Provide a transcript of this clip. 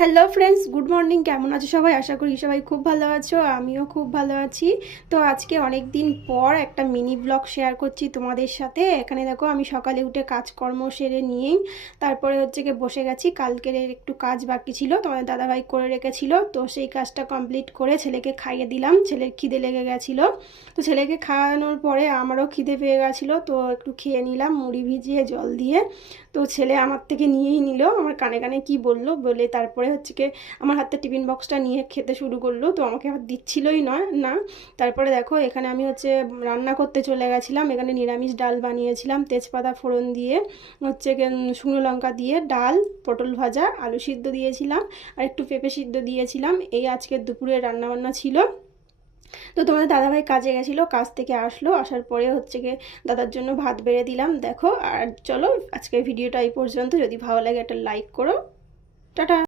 Hello friends, good morning. কেমন আছো সবাই? আশা করি সবাই খুব ভালো আছো, আমিও খুব ভালো আছি। তো আজকে অনেক দিন পর একটা মিনি ব্লগ শেয়ার করছি তোমাদের সাথে। এখানে দেখো আমি সকালে উঠে কাজকর্ম সেরে নিয়েই তারপরে হচ্ছে গিয়ে বসে গেছি। কালকের একটু কাজ বাকি ছিল, তোমাদের দাদাভাই করে রেখেছিল, তো সেই কাজটা কমপ্লিট করে ছেলেকে খাইয়ে দিলাম। ছেলের খিদে লেগে গেছিলো, তো ছেলেকে খাওয়ানোর পরে আমারও খিদে পেয়ে গেছিলো, তো একটু খেয়ে নিলাম মুড়ি ভিজিয়ে জল দিয়ে। তো ছেলে আমার থেকে নিয়েই নিল, আমার কানে কানে কি বললো বলে তারপরে হচ্ছে কি আমার হাতে টিফিন বক্সটা নিয়ে খেতে শুরু করলো। তো আমাকে আর দিচ্ছিলই না। তারপরে দেখো এখানে আমি হচ্ছে রান্না করতে চলে গেছিলাম। এখানে নিরামিষ ডাল বানিয়েছিলাম, তেজপাতা ফোড়ন দিয়ে হচ্ছে শুকনো লঙ্কা দিয়ে ডাল, পটল ভাজা, আলু সিদ্ধ দিয়েছিলাম, আর একটু পেঁপে সিদ্ধ দিয়েছিলাম। এই আজকের দুপুরের রান্নাবান্না ছিল। তো তোমাদের দাদাভাই কাজে গেছিলো, কাজ থেকে আসলো, আসার পরে হচ্ছে গিয়ে দাদার জন্য ভাত বেড়ে দিলাম দেখো। আর চলো আজকের ভিডিওটা এই পর্যন্ত। যদি ভালো লাগে একটা লাইক করো। টাটা।